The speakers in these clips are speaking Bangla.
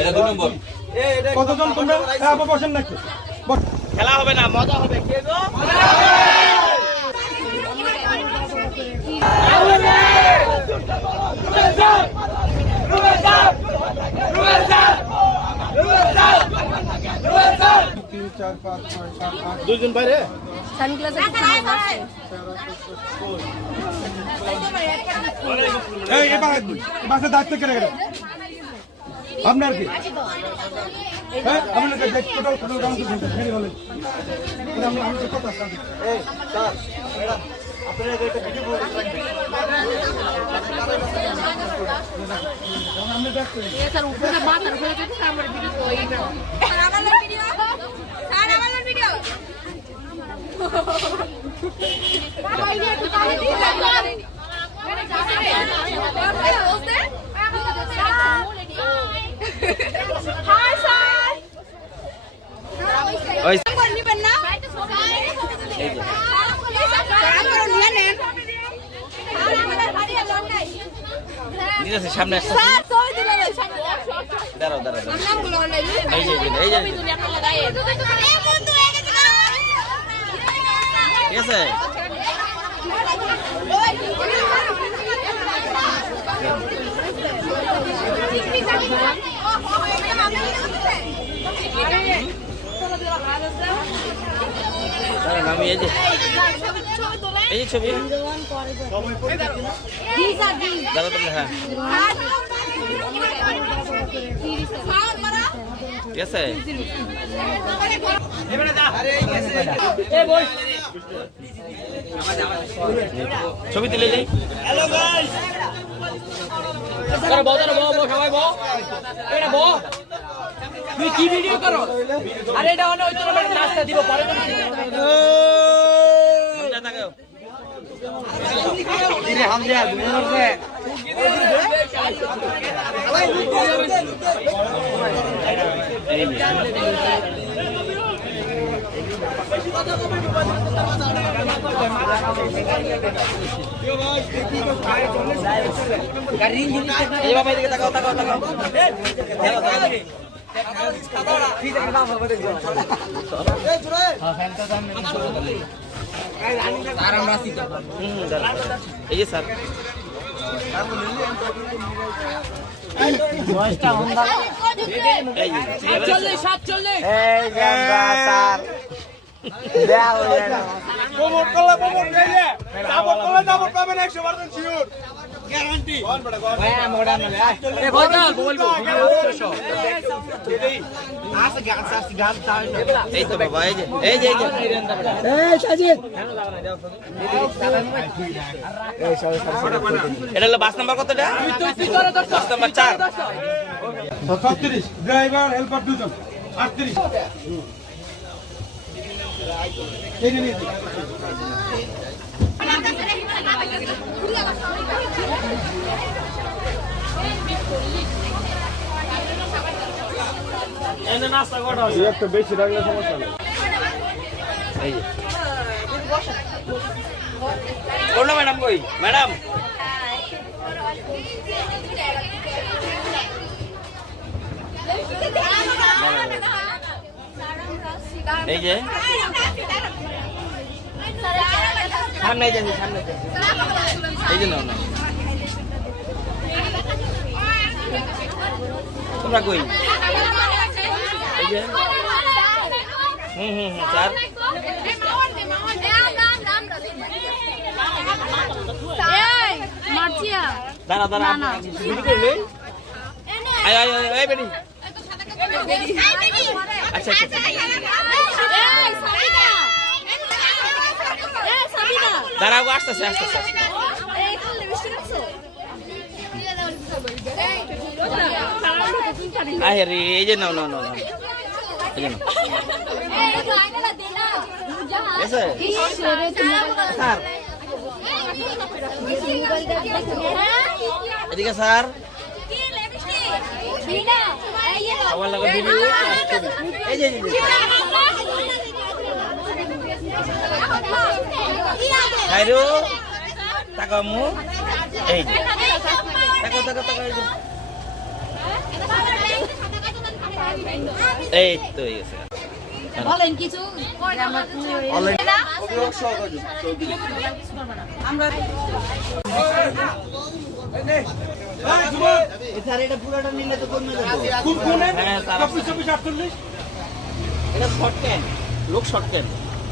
এটা দুই নম্বর। কতজন তোমরা? হ্যাঁ বসেন নাকি খেলা হবে না মজা হবে। কে গো? চার পাঁচ ছয় সাত আট। দুইজন বাইরে? বাসে দায়িত্ব কেড়ে গেল আপনার কি? হ্যাঁ আপনার টোটাল টোটাল ফেরি হলে কথা আসছে স্যার ছবি সামনে। দাঁড়াও দাঁড়াও এই যে এই যে, এই যে এই বন্ধু হয়ে গেছে ঠিক আছে আমি এই যে এই যে ছবি। দাঁড়াও তুমি হ্যাঁ। ঠিক আছে ছবি তুলে দিই। হ্যালো গাইস বো দাঁড়া বো বো সবাই বো এটা বো তুই কি ভিডিও করো? আরে এটা অন্য ওই তোর নাস্তা দিব, পরে তুমি হামজা এই তাকাও তাকাও তাকাও তাকাও, প্রমোট করলে প্রমোট দেয় সাপোর্ট করলে সাপোর্ট পাবেন 100% শিওর গ্যারান্টি এই তো বাবা এই যে এই যে এই যে এটা হলো বাস নাম্বার কতটা বাস নাম্বার চার 36 ড্রাইভার হেল্পার দুজন 38 এই নিয়ে নিয়ে একটা বেশি রাখলে সমস্যা নেই ম্যাডাম কই? ম্যাডাম? এই যে। সামনে যাচ্ছি সামনে এই যে নাও না তোমরা কই? এই যে। হুম হুম হুম স্যার দাঁড়া দাঁড়া না, না। ভিডিও করলে? আয় আয় আয় বেটি আচ্ছা আচ্ছা এই সাবিনা এই সাবিনা দাঁড়াও আসতেছে আসতেছে। আরে এই যে নাও নাও নাও নাও। এই যে নাও। স্যার। এদিকে স্যার। আমার লাগে এই যে। খাইরু টাকা মু এই টাকা টাকা টাকা এই তো এই গেছে বলেন কিছু খুব কোনে হ্যাঁ, তারা- চব্বিশ চব্বিশ আটচল্লিশ এটা শর্ট ক্যান লোক শর্ট ক্যান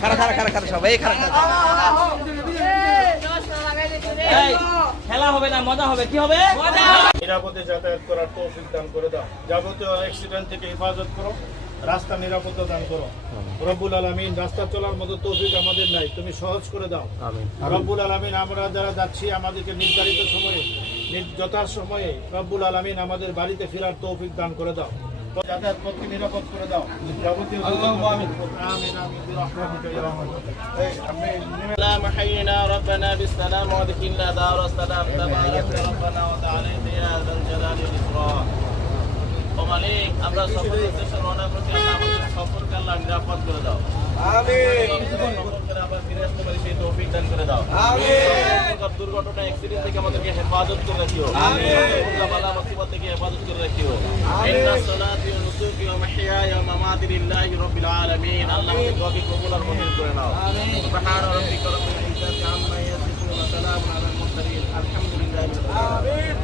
খারা খারা খারা খারা সবাই খারা খারা খেলা হবে না মজা হবে। কি হবে? নিরাপদে যাতায়াত করার তৌফিক দান করে দাও। যাবতীয় অ্যাক্সিডেন্ট থেকে হেফাজত করো। রাস্তা নিরাপত্তা দান করো রব্বুল আলমিন রাস্তা চলার মতো তৌফিক আমাদের নাই তুমি সহজ করে দাও রব্বুল আলমিন আমরা যারা যাচ্ছি আমাদেরকে নির্ধারিত সময়ে নির- যথার সময়ে রব্বুল আলমিন আমাদের বাড়িতে ফেরার তৌফিক দান করে দাও যাতায়াত পথকে নিরাপদ করে দাও যাবতীয় আমিন আমিন বিরহমাতিকা ইয়া আরহামার এই আমি اللهم حينا ربنا بالسلام وادخلنا دار السلام تبارك ربنا وتعالى يا ذا الجلال والإكرام ও মালিক আমরা সফর উদ্দেশ্যে রওনা করছি আমাদের সফরকে আল্লাহ নিরাপদ করে দাও। দুর্ঘটনা অ্যাক্সিডেন্ট থেকে আমাদেরকে হেফাজত করে রাখিও। মুসিবত থেকে হেফাজত করে রাখিও। আল্লাহ কবুল আর মঞ্জুর করে নাও। সুবহান রাব্বিকা রাব্বিল ইজ্জাতি আম্মা ইয়াসিফুন ওয়া সালামুন আলাল মুরসালিন। আলহামদুলিল্লাহি রাব্বিল আলামিন।